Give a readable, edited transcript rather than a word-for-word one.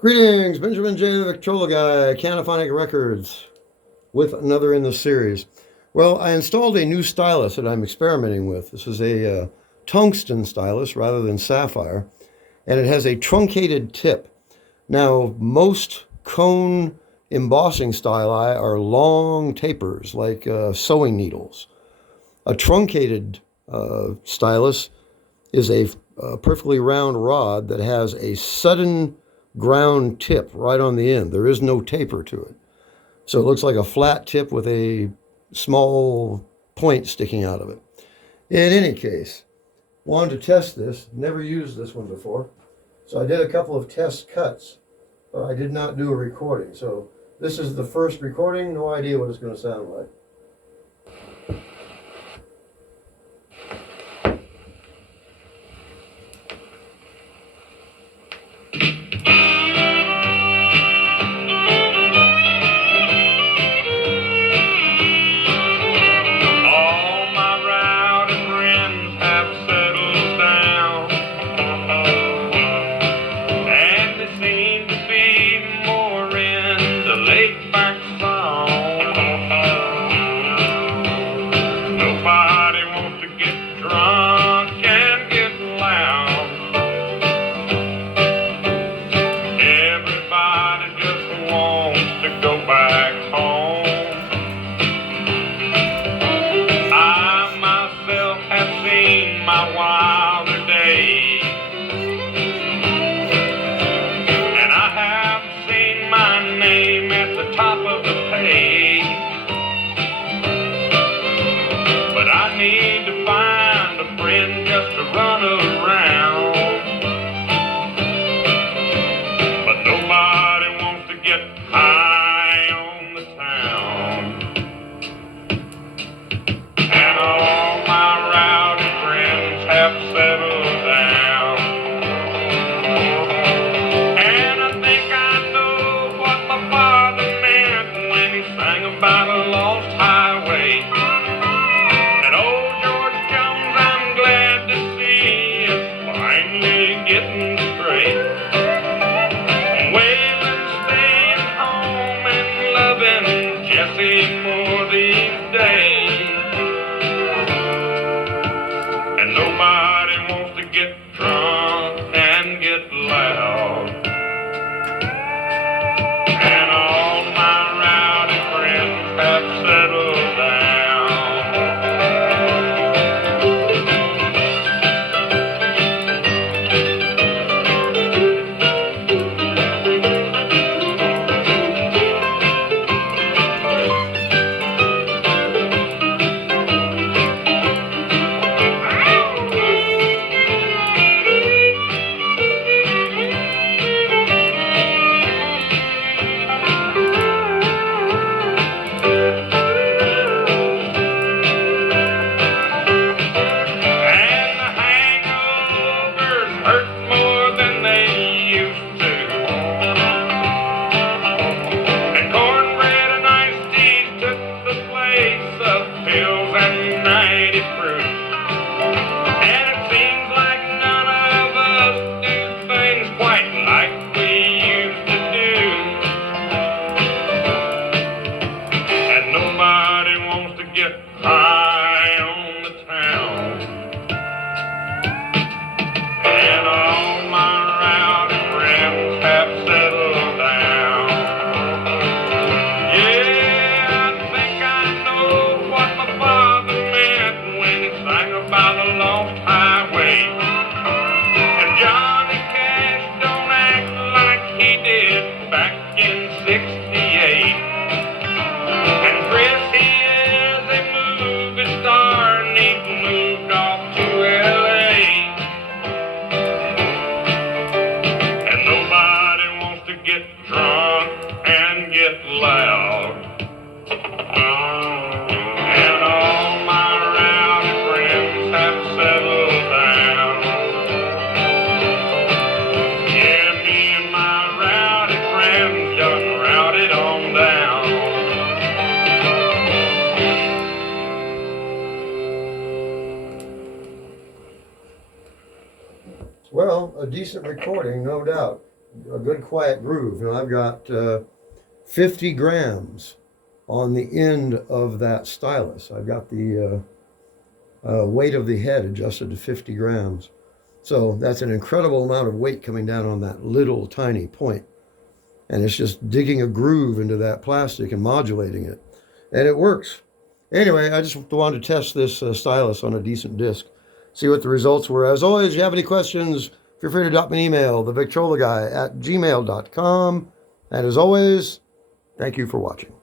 Greetings, Benjamin J. the Victrola Guy, Canophonic Records, with another in the series. Well, I installed a new stylus that I'm experimenting with. This is a tungsten stylus rather than sapphire, and it has a truncated tip. Now, most cone embossing styli are long tapers, like sewing needles. A truncated stylus is a perfectly round rod that has a sudden ground tip right on the end. There is no taper to it. So it looks like a flat tip with a small point sticking out of it. In any case, wanted to test this. Never used this one before. So I did a couple of test cuts, but I did not do a recording. So this is the first recording. No idea what it's going to sound like. Well, a decent recording, no doubt. a good quiet groove. Now I've got 50 grams on the end of that stylus. I've got the weight of the head adjusted to 50 grams. So that's an incredible amount of weight coming down on that little tiny point. And it's just digging a groove into that plastic and modulating it. And it works. Anyway, I just wanted to test this stylus on a decent disc, see what the results were. As always, if you have any questions, feel free to drop me an email, TheVictrolaGuy@gmail.com. And as always, thank you for watching.